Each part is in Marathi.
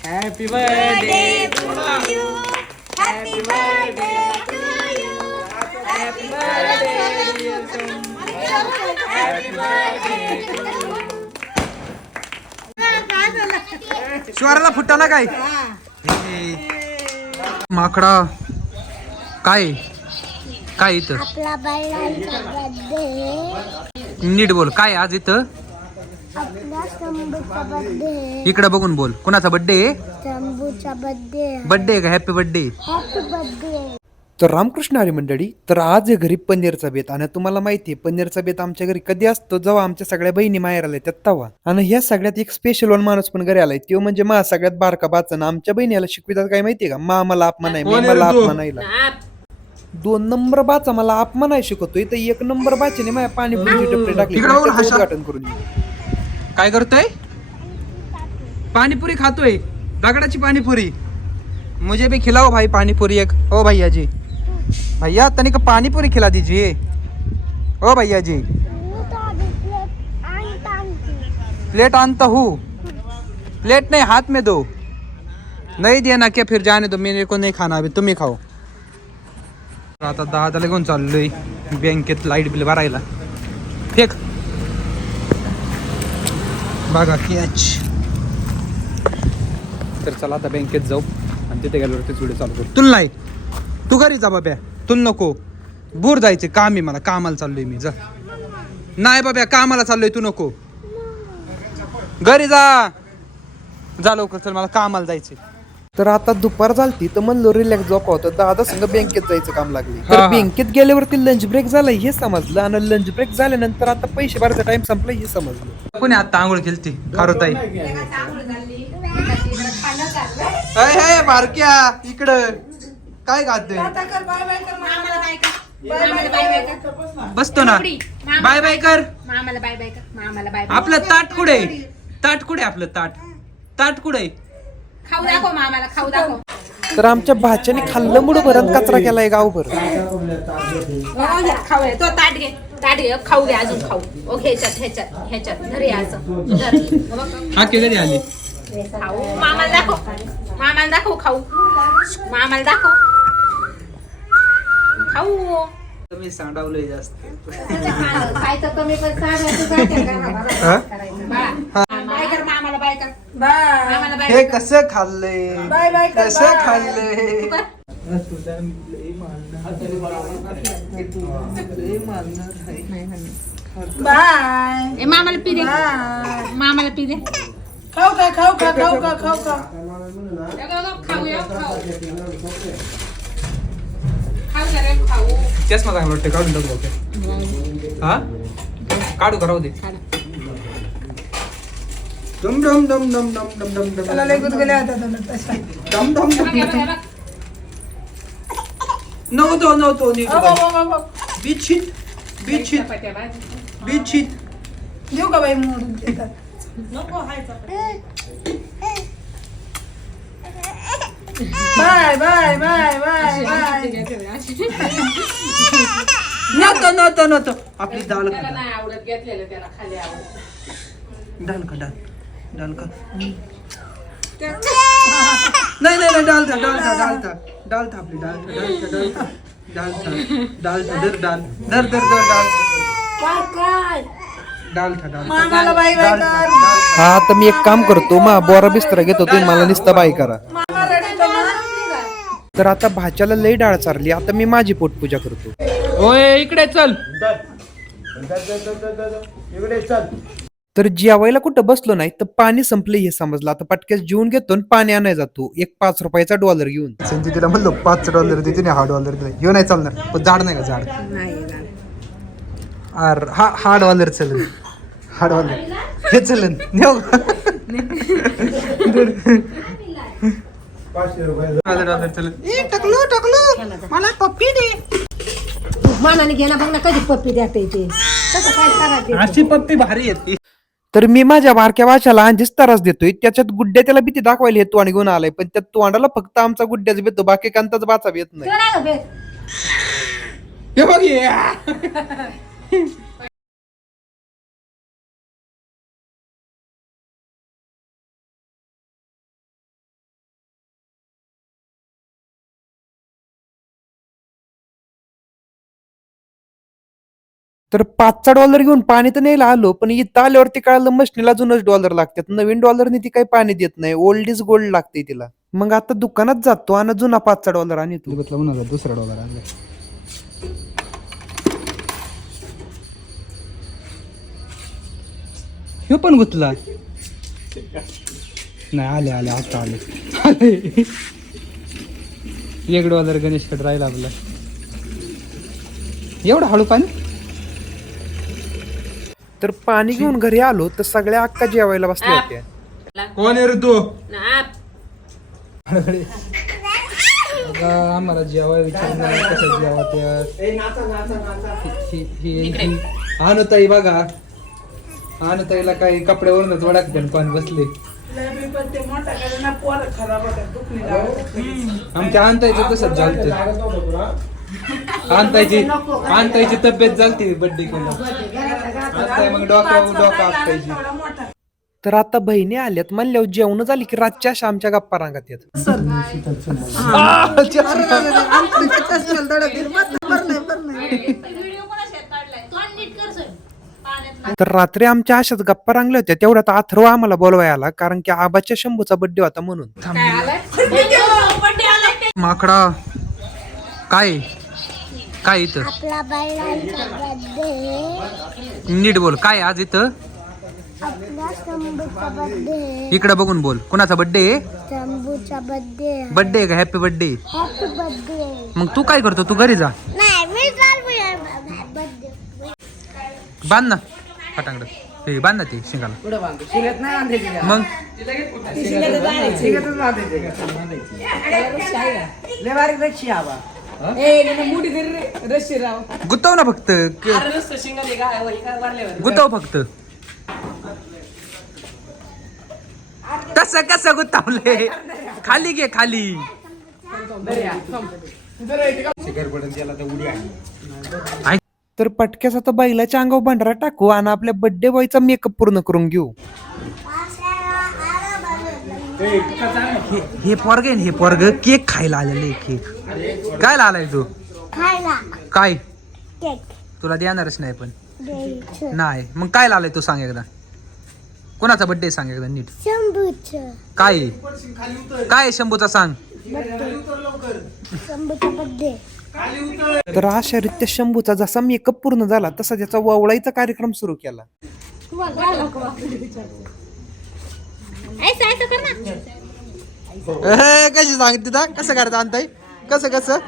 Happy birthday happy birthday happy शिवाराला काय? माकडा. काय? काय इथं? नीट बोल. काय आज इथं? इकडे बघून बोल. कुणाचा बर्थडे शंभूचा बर्थडे बर्थडे का? हॅपी बर्थडे हॅपी बर्थडे तर रामकृष्ण हरी मंडळी तर आज आहे घरी पनीरचा बेत. आणि तुम्हाला माहिती आहे पनीरचा बेत आमच्या घरी कधी असतो? जेव्हा आमच्या सगळ्या बहिणी माहेर आल्या त्यात तवा आणि ह्या सगळ्यात एक स्पेशल वन माणूस पण घरी आलाय. तो म्हणजे मा सगळ्यात बारका बाचा आमच्या बहिणीला शिकवितात काय माहितीये का? मा मला म्हणाय मी मला आप म्हणायला दोन नंबर बाचा मला आप म्हणाय शिकवतोय. तर एक नंबर बाच्याने माझ्या पाणीपुरीची टपरी टाकली. उद्घाटन करून. काय करतोय? पाणीपुरी खातोय. दगडाची पाणीपुरी. मुझे भी खिलाओ भाई पानीपुरी एक. ओ भैया जी भैया तनिक पानीपुरी खिला दीजिए. ओ भैया जी प्लेट आणता हूँ. प्लेट नहीं हाथ में दो. नहीं दे ना क्या फिर जाने दो. मेरे को नहीं खाना अभी तुम्ही खाओ. आता दहा झाले घेऊन चाललोय बँकेत लाइट बिल भरायला. फेक. बघा कॅच तर चला आता बँकेत जाऊ आणि तिथे गेल्यावर तेच व्हिडिओ चालू करू. तुला नाही. तू घरी जा बाब्या. तुला नको. बोर जायचे काम आहे मला. कामाला चाललोय मी. जा. नाही बाब्या कामाला चाललोय तू नको. घरी जा. जा लवकर चल मला कामाला जायचे तर आता दुपार झालती तर म्हणलो रिलॅक्स झोपा होतं. दादा संग बँकेत जायचं काम लागले. तर. बँकेत गेल्यावरती लंच ब्रेक झाला हे समजलं. आणि लंच ब्रेक झाल्यानंतर आता पैसे भरायचा टाइम संपला हे समजलं. कोणी आता आंघोळ केलती? खारोताई. हे बारक्या इकडं. काय खातोय बसतो ना. बाय बाय कर. आपलं ताट कुठे? ताट कुठे? आपलं ताट ताट कुठे? खाऊ दाखव मामाला खाऊ दाखव. तर आमच्या भाच्याने खाल्लं मुडं भरत कचरा केलाय गावभर. खाऊ घे. तो ताट घे. ताट घे. खाऊ घे अजून खाऊ. ओ ह्याच्यात ह्याच्यात ह्याच्यात. घरी असं. धर. बघ, हा कधी आली खाऊ. मामाला दाखव. मामाला दाखव खाऊ. मामाला दाखव. खाऊ. मी सांडावलंय जास्त. खायचं कमी पण सांगायचं हा? बाय कर बाय। कर। मामाला बाय हे कसं खाल्लंय कसं खाल्लंय ए, मामाला पी दे। मामाला पी दे। खाऊ का खाऊ का खाऊ का खाऊ का खाऊ या, खाऊ खाऊ जरा, खाऊ चष्मा चांगला वाटते काढून टाकू बघ हा? काढू का? राहू दे. डम डम डम डम डम डम डम डम त्याला लय गुदगुल्या होत्या तुला तशा. डम डम डम. नव्हतो नव्हतो. बिछित बिछित चपात्या बाय. बिछित देऊ का बाई मोडून देतात bye bye bye bye bye. नव्हतं नव्हतं नव्हतं. आपली डाल त्याला का नाही डाल का नाही नाही नाही डाल था डाल था डाल था डाल था आपली डाल था डाल था डाल था डाल था दर डाल. दर दर दर डाल. डाल था डाल हा आता मी एक काम करतो मा बोरा बिस्तरा घेतो तुम्ही मला नुसतं बाय करा. तर आता भाच्याला लई डाळ चारली आता मी माझी पोटपूजा करतो. ओय इकडे चल. तर जेवायला कुठं बसलो नाही तर पाणी संपले हे समजलं. आता पटक्यास जेवून घेतो आणि पाणी आणाय जातो. एक पाच रुपयाचा डॉलर घेऊन. संजय तिला म्हणलो पाच डॉलर दे तिने हा डॉलर दिला ह्यो नाही चालणार पण झाड नाही का झाड? अर हा हा डॉलर चलन. हा डॉलर हे चलन. नेऊ का? डॉलर डॉलर चलन ए, टाकलो टाकलो. मला पप्पी दे. मानाने घे ना बघ ना कधी पप्पी देता येते? तसं काय करायचं? अशी पप्पी भारी येते. तर मी माझ्या बारक्या वाच्याला अंजीच त्रास देतोय. त्याच्यात गुड्ड्या त्याला भीती दाखवायला हे तोंड घेऊन आलाय. पण त्या तोंडाला फक्त आमचा गुड्ड्याच भेटतो. बाकी कांताच बाचा येत नाही? हे बघ तर पाचचा डॉलर घेऊन पाणी तर न्यायला आलो पण इथं आल्यावरती कळालं मशनीला जुनच डॉलर लागतात. नवीन डॉलरने ती काही पाणी देत नाही. ओल्ड इज गोल्ड लागते तिला. मग आता दुकानात जातो आणि जुना पाचचा डॉलर आणि तू दुसरा डॉलर आणला. ह्यो पण गुतला. नाही आले आले आता आले. एक डॉलर गणेशकडे राहिला आपला. एवढं हळू पाणी? तर पाणी घेऊन घरी आलो तर सगळ्या अक्का जेवायला बसल्या होत्या. कोण आहे रे तू? ना, आम्हाला जेवाय विचारणार कसं जेवा अनुताई बघा. अनुताईला काही कपड्यावरूनच वडाकते बसले. पण लागत आमच्या आणतायचं तसंच झालं आणतायची आणतायची तब्येत झालती बड्डे केला. मग डोकं आपटायची तर आता बहिणी आल्यात. म्हणल्यावर जेवण झाली की रातच्या अशा आमच्या गप्पा रांगत येत. तर रात्री आमच्या अशाच गप्पा रांगल्या होत्या. तेवढ्यात अथर्व आम्हाला बोलवाय आला कारण की आबाच्या शंभूचा बड्डे होता म्हणून. माकडा काय? काय इथं? आपला बैलांचा बर्थडे नीट बोल काय आज इथं? आपला शंभूचा बर्थडे इकडे बघून बोल कुणाचा बड्डे शंभूचा बर्थडे बड्डे का? हॅपी बर्थडे मग तू काय करतो? तू घरी जा. नाही मी चालू बर्थडे बांध ना फटांगड. हे बांध ना ते शिंगाला. मग? गुतव ना फक्त. गुतव फक्त. कस कस गुतावले खाली घे खाली. तर पटक्यास आता बैलाच्या अंगावर भांडारा टाकू आणि आपल्या बड्डे बॉयचा मेकअप पूर्ण करून घेऊ. हे- हे पोरग आहे ना, हे पोरग केक खायला आलेलं आहे केक. काय आलाय तू? खायला. काय? केक. तुला देणारच नाही पण. नाही. मग काय लावलंय तू सांग एकदा? कोणाचा बड्डे सांग एकदा नीट. शंभूचं. काय? काय आहे शंभूचा सांग? शंभूचा बर्थडे तर अशा रीत्या शंभूचा जसा मेकअप पूर्ण झाला तसा त्याचा ववळाईचा कार्यक्रम सुरू केला. ए, कशी सांगते कसं करायचं आणताय कसं कसं?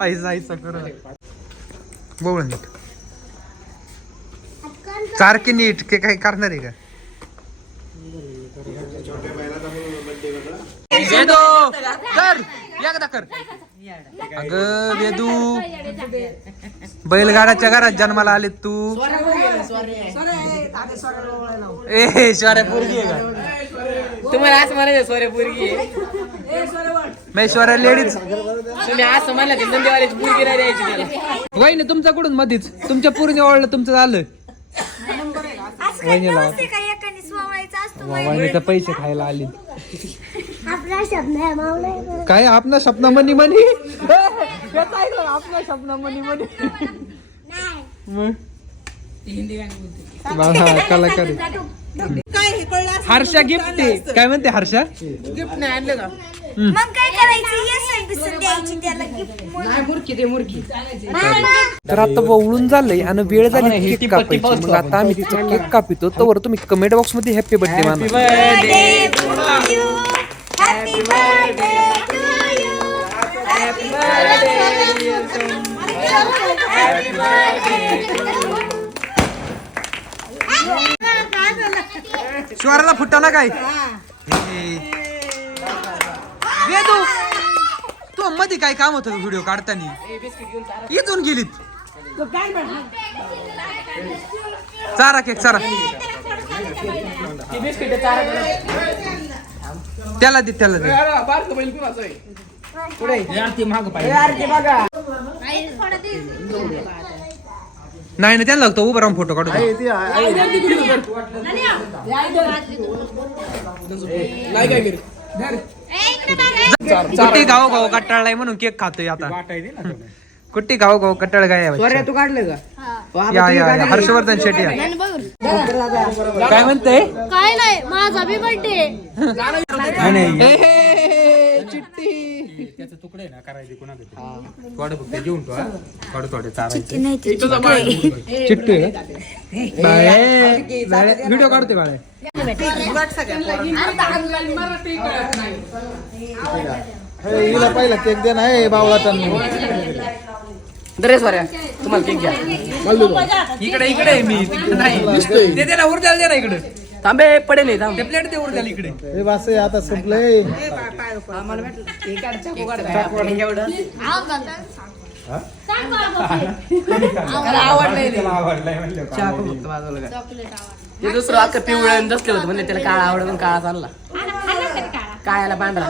आईसा आईसा कर बोल नीट सारखी नीट के काही करणार आहे का? कर एकदा कर अग वेदू. बैलगाड्याच्या घरात जन्माला आले तू. ए पोरगी आहे का? तुम्हाला असं म्हणायचं सोरे पोरगी आहे. महेश्वरा लेडीज. तुम्ही असं म्हणलं की नंदीवाल्याची पोरगी नाही द्यायची त्याला. वहिनी तुमच्याकडून मधीच. तुमच्या पूर्ण ओळलं तुमचं झालं. वहिनीला. वहिनीचा पैसे खायला आले. काय आपला सपना मनी मनी? आपला सपना मनी मनी. मग? कलाकार. आहे. हर्षा गिफ्ट आहे काय म्हणते हर्षा? गिफ्ट नाही आणलं का? मग काय करायचं? येसन बिसन द्यायची त्याला gift. नाही मुरकी ते मुरकी. तर आता वळून झालंय आणि वेळ झाली केक कापायची. मग आता आम्ही तिचा केक कापितो. तर तुम्ही कमेंट बॉक्समध्ये हॅपी बर्थडे माना. Birthday to you. Happy birthday to you. Happy birthday to you. Happy birthday to you. शिवाराला फुटाला काय हे. वेदू तू मध्ये काय काम होतं व्हिडिओ काढताना इथून गेलीत चारा केक चारा ती बिस्किट चारा त्याला दे त्याला दे. बारकं बैल कुणाचं आहे? नाही ना त्याला लागतो उभं राहून फोटो काढू गाव गाव कटाळलाय म्हणून केक खातोय आता. कुट्टी खाऊ खाऊ कट्टाळ काय तू काढलं का? या या या. हर्षवर्धन शेट्टी या. काय म्हणते? काय नाही माझा बी बर्थडे त्याचे तुकडे ना करायचे कोणाकडे थोडं फक्त घेऊन तो थोडं थोडे चारायचे. चिट्टू व्हिडिओ काढते बाळे. पहिला केक दे ना बावळा ड्रेस वाऱ्या. तुम्हाला केक घ्या. इकडे इकडे आहे मी. तिकडे नाही ते दे ना उरद्याला दे ना इकडे. तांबे पडे नाही थांब. ते प्लेट दे उरद्याला इकडे. हे वास आता संपलंय. ते. दुसरं आता पिवळं दसले होतं म्हणजे त्याला काळा आवडत काळा चालला. काळ्याला पांढरा